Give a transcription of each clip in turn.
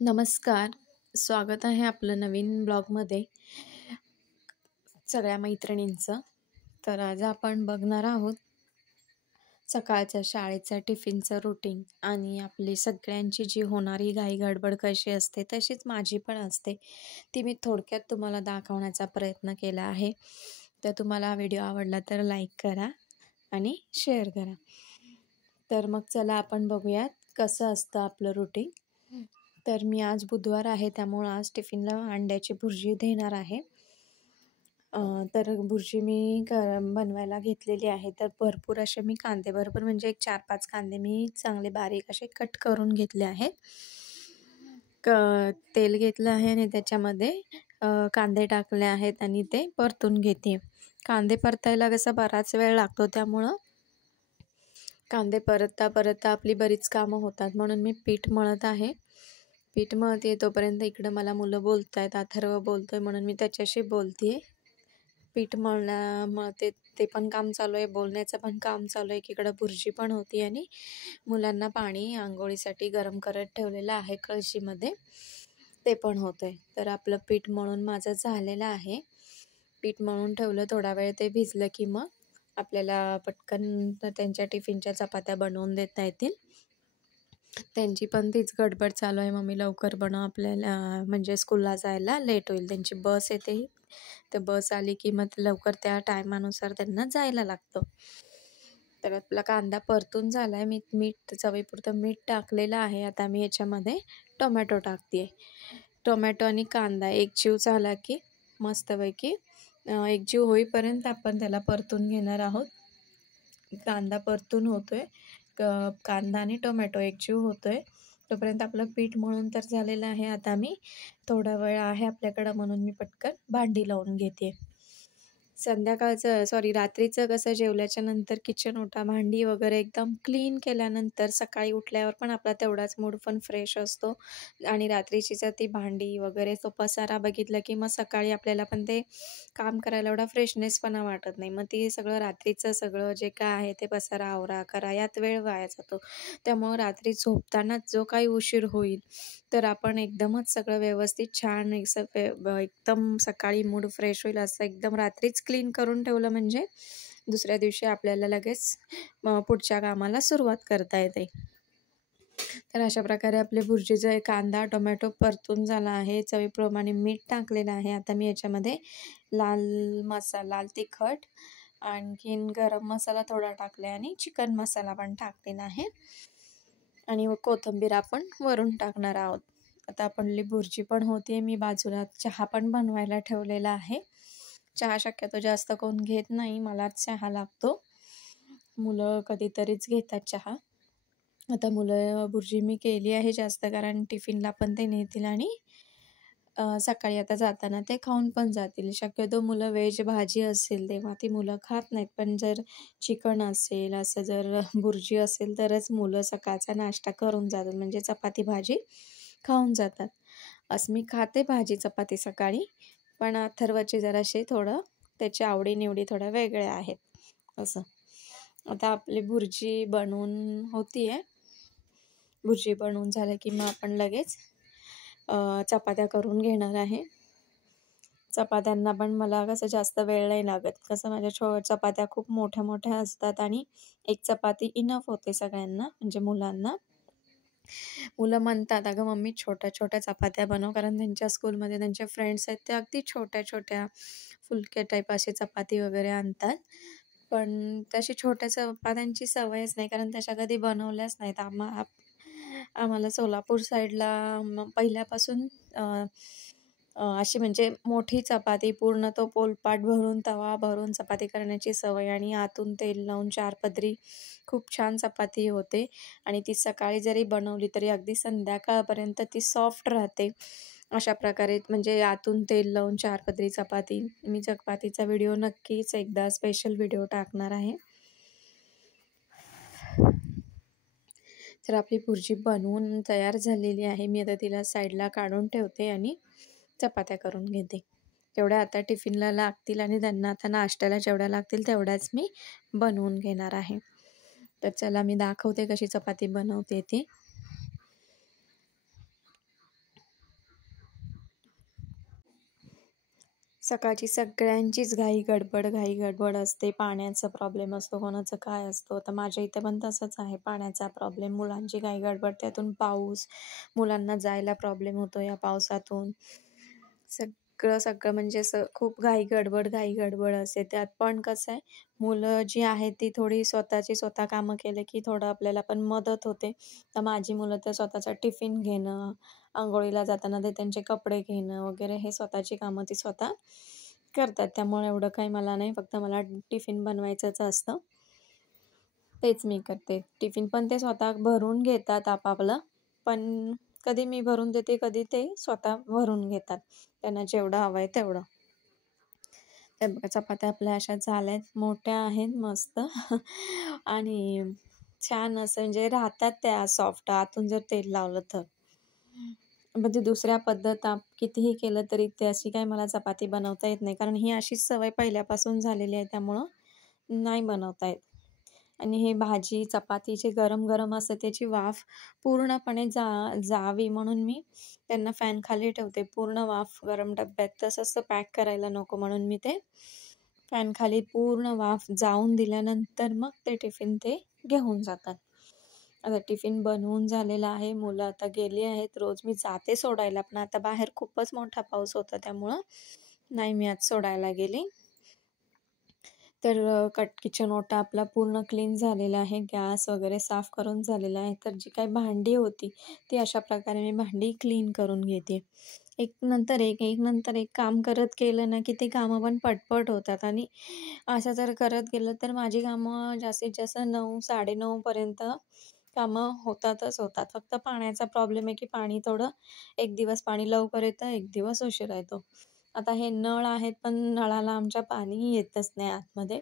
नमस्कार. स्वागत आहे आपलं नवीन ब्लॉगमध्ये सगळ्या मैत्रिणींचं. तर आज आपण बघणार आहोत सकाळच्या शाळेचा टिफिनचं रुटीन आणि आपली सगळ्यांची जी होणारी घाई-गडबड कशी असते, तशीच माझी पण असते. ती मी थोडक्यात तुम्हाला दाखवण्याचा प्रयत्न केला आहे. तर तुम्हाला हा व्हिडिओ आवडला तर लाईक करा आणि शेअर करा. तर मग चला आपण बघूयात कसं असतं आपलं रुटीन. तर मी आज बुधवार आहे त्यामुळं आज टिफिनला अंड्याची भुर्जी देणार आहे. तर भुर्जी मी बनवायला घेतलेली आहे. तर भरपूर असे मी कांदे भरपूर म्हणजे एक 4-5 कांदे मी चांगले बारीक असे कट करून घेतले आहेत. तेल घेतलं आहे आणि त्याच्यामध्ये कांदे टाकले आहेत आणि ते परतून घेते. कांदे परतायला कसा बराच वेळ लागतो त्यामुळं कांदे परतता आपली बरीच कामं होतात. म्हणून मी पीठ मळत आहे. पीठ मळते तोपर्यंत इकडं मला मुलं बोलतायत. अथर्व बोलतोय म्हणून मी त्याच्याशी बोलते. पीठ मळते ते पण काम चालू आहे, बोलण्याचं पण काम चालू आहे. एकीकडं भुर्जी पण होती आणि मुलांना पाणी अंघोळीसाठी गरम करत ठेवलेलं आहे कळशीमध्ये, ते पण होतंय. तर आपलं पीठ मळून माझं झालेलं आहे. पीठ मळून ठेवलं, थोडा वेळ ते भिजलं की मग आपल्याला पटकन त्यांच्या टिफिनच्या चपात्या बनवून देता येतील. त्यांची पण तीच गडबड चालू आहे, मम्मी लवकर बनव आपल्याला म्हणजे स्कूलला जायला लेट होईल. त्यांची बस येते, तर बस आली की मग लवकर त्या टायमानुसार त्यांना जायला लागतं. तर आपला कांदा परतून झाला आहे. मीठ चवीपुरतं मीठ टाकलेलं आहे. आता मी याच्यामध्ये टोमॅटो टाकते आहे. टोमॅटो आणि कांदा एकजीव झाला की मस्तपैकी एकजीव होईपर्यंत आपण त्याला परतून घेणार आहोत. कांदा परतून होतोय, कांदा आणि टोमॅटो एकजीव होतोय तोपर्यंत आपलं पीठ मळून तर झालेलं आहे. आता मी थोडा वेळ आहे आपल्याकडं म्हणून मी पटकन भांडी लावून घेते. रात्रीचं कसं जेवल्याच्या नंतर किचन ओटा, भांडी वगैरे एकदम क्लीन केल्यानंतर सकाळी उठल्यावर पण आपला तेवढाच मूड पण फ्रेश असतो आणि रात्रीचीच ती भांडी वगैरे तो पसारा बघितला की मग सकाळी आपल्याला पण ते काम करायला एवढा फ्रेशनेसपणा वाटत नाही. मग ते सगळं रात्रीचं सगळं जे काय आहे ते पसारा आवरा करा यात वेळ वाया जातो. त्यामुळं रात्री झोपतानाच जो काही उशीर होईल तर आपण एकदमच सगळं व्यवस्थित छान एकदम सकाळी मूड फ्रेश होईल असं एकदम रात्रीच क्लीन करून ठेवलं म्हणजे दुसऱ्या दिवशी आपल्याला लगेच पुढच्या कामाला सुरुवात करता येते. तर अशा प्रकारे आपले भुर्जीचा कांदा टोमॅटो परतून झाला आहे. चवीप्रमाणे मीठ टाकलेलं आहे. आता मी याच्यामध्ये लाल तिखट, आणखीन गरम मसाला थोडा टाकला आहे आणि चिकन मसाला पण टाकलेला आहे आणि कोथिंबीर आपण वरून टाकणार आहोत. आता आपली भुर्जी पण होते. मी बाजूला चहा पण बनवायला ठेवलेला आहे. चहा शक्यतो जास्त कोण घेत नाही, मलाच चहा लागतो. मुलं कधीतरीच घेतात चहा. आता मुलं भुर्जी मी केली आहे जास्त, कारण टिफिनला पण ते नेतील आणि सकाळी आता जाताना ते खाऊन पण जातील. शक्यतो मुलं व्हेज भाजी असेल तेव्हा ती मुलं खात नाहीत, पण जर चिकन असेल, असं जर भुर्जी असेल तरच मुलं सकाळचा नाश्ता करून जातात, म्हणजे चपाती भाजी खाऊन जातात. असं मी खाते भाजी चपाती सकाळी, पण अथर्वचे जरासे थोडं त्याच्या आवडीनिवडी थोड्या वेगळ्या आहेत असं. आता आपली भुर्जी बनवून होती आहे. भुर्जी बनवून झालं की मग आपण लगेच चपात्या करून घेणार आहे. चपात्यांना पण मला कसं जास्त वेळ नाही लागत. कसं माझ्या चपात्या खूप मोठ्या मोठ्या असतात आणि एक चपाती इनफ होते सगळ्यांना, म्हणजे मुलांना. मुलं म्हणतात, "अगं मम्मी छोट्या छोट्या चपात्या बनव", कारण त्यांच्या स्कूलमध्ये त्यांचे फ्रेंड्स आहेत ते अगदी छोट्या छोट्या फुलक्या टाईप असे चपाती वगैरे आणतात. पण तशी छोट्या चपात्यांची सवयच नाही, कारण तशा कधी बनवल्याच नाहीत. आम्हाला सोलापूर साईडला पहिल्यापासून अशी म्हणजे मोठी चपाती, पूर्ण तो पोलपाट भरून तवा भरून चपाती करण्याची सवय आणि आतून तेल लावून 4 पदरी खूप छान चपाती होते आणि ती सकाळी जरी बनवली तरी अगदी संध्याकाळपर्यंत ती सॉफ्ट राहते. अशा प्रकारे म्हणजे आतून तेल लावून 4 पदरी चपाती. मी चपातीचा व्हिडिओ नक्कीच एकदा स्पेशल व्हिडिओ टाकणार आहे. तर आपली भुर्जी बनवून तयार झालेली आहे. मी आता तिला साईडला काढून ठेवते आणि चपात्या करून घेते. तेवढ्या आता टिफिनला लागतील आणि त्यांना आता नाश्त्याला जेवढ्या लागतील तेवढ्याच मी बनवून घेणार आहे. तर चला मी दाखवते कशी चपाती बनवते ती. सकाळची सगळ्यांचीच घाई गडबड असते. पाण्याचा प्रॉब्लेम असतो, कोणाचं काय असतो. आता माझ्या इथे पण तसंच आहे, पाण्याचा प्रॉब्लेम, मुलांची घाई गडबड, त्यातून पाऊस, मुलांना जायला प्रॉब्लेम होतो या पावसातून. सगळं म्हणजे असं खूप घाई गडबड असते. त्यात पण कसं आहे, मुलं जी आहेत ती थोडी स्वतः कामं केले की थोडं आपल्याला पण मदत होते. तर माझी मुलं तर स्वतःचा टिफिन घेणं, अंघोळीला जाताना ते त्यांचे कपडे घेणं वगैरे हे स्वतःची कामं ती स्वतः करतात. त्यामुळे एवढं काही मला नाही, फक्त मला टिफिन बनवायचंच असतं. तेच मी करते. टिफिन पण ते स्वतः भरून घेतात आपापलं. पण कधी मी भरून देते, कधी ते स्वतः भरून घेतात. त्यांना जेवढं हवंय तेवढं. त्या बघा चपात्या आपल्या अशा झाल्यात, मोठ्या आहेत मस्त आणि छान असं म्हणजे राहतात त्या सॉफ्ट आतून जर तेल लावलं तर. पण ती दुसऱ्या पद्धत कितीही केलं तरी ते अशी काही मला चपाती बनवता येत नाही. कारण ही अशीच सवय पहिल्यापासून झालेली आहे त्यामुळं नाही बनवता येत. आणि हे भाजी, चपाती जे गरम-गरम असते त्याची वाफ पूर्णपणे जावी म्हणून मी त्यांना फॅनखाली ठेवते. पूर्ण वाफ गरम डब्यात तसंच पॅक करायला नको म्हणून मी ते फॅनखाली पूर्ण वाफ जाऊन दिल्यानंतर मग ते टिफिन ते घेऊन जातात. आता टिफिन बनवून झालेला आहे. मुलं आता गेली आहेत. रोज मी जाते सोडायला, पण आता बाहेर खूपच मोठा पाऊस होता त्यामुळं नाही मी आज सोडायला गेली. तर किचन ओटा आपला पूर्ण क्लीन झालेला आहे. गॅस वगैरे साफ करून झालेला आहे. तर जी काही भांडी होती ती अशा प्रकारे मी भांडी क्लीन करून घेते. एक नंतर एक काम करत केलं ना, की ते कामं पण पटपट होतात आणि असं जर करत गेलं तर माझी कामं जास्तीत जास्त 9-9:30 पर्यंत कामं होतातच होतात. फक्त पाण्याचा प्रॉब्लेम आहे, की पाणी थोडं एक दिवस पाणी लवकर येतं, एक दिवस उशिरा येतो. आता हे नळ आहेत, पण नळाला आमच्या पाणी येतच नाही आतमध्ये.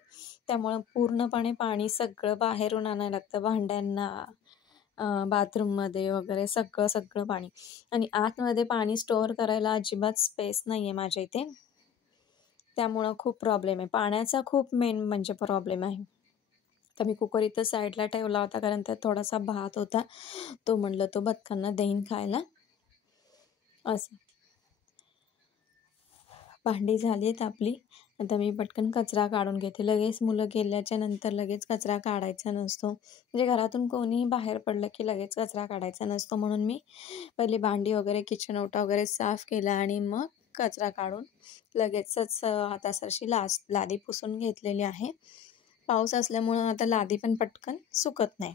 त्यामुळं पूर्णपणे पाणी सगळं बाहेरून आणायला लागतं भांड्यांना, बाथरूममध्ये वगैरे सगळं पाणी. आणि आतमध्ये पाणी स्टोअर करायला अजिबात स्पेस नाही आहे माझ्या इथे. त्यामुळं खूप प्रॉब्लेम आहे. पाण्याचा खूप मेन म्हणजे प्रॉब्लेम आहे. तर मी कुकर इथं साईडला ठेवला होता, कारण त्यात थोडासा भात होता. तो म्हणलं तो बदकांना देईन खायला, असं. भांडी झाली आहेत आपली. आता मी पटकन कचरा काढून घेते. लगेच मुलं गेल्याच्या नंतर लगेच कचरा काढायचा नसतो. म्हणजे घरातून कोणीही बाहेर पडलं की लगेच कचरा काढायचा नसतो. म्हणून मी पहिली भांडी वगैरे, किचन ओटा वगैरे साफ केला आणि मग कचरा काढून लगेचच हातासरशी लादी पुसून घेतलेली आहे. पाऊस असल्यामुळं आता लादी पण पटकन सुकत नाही.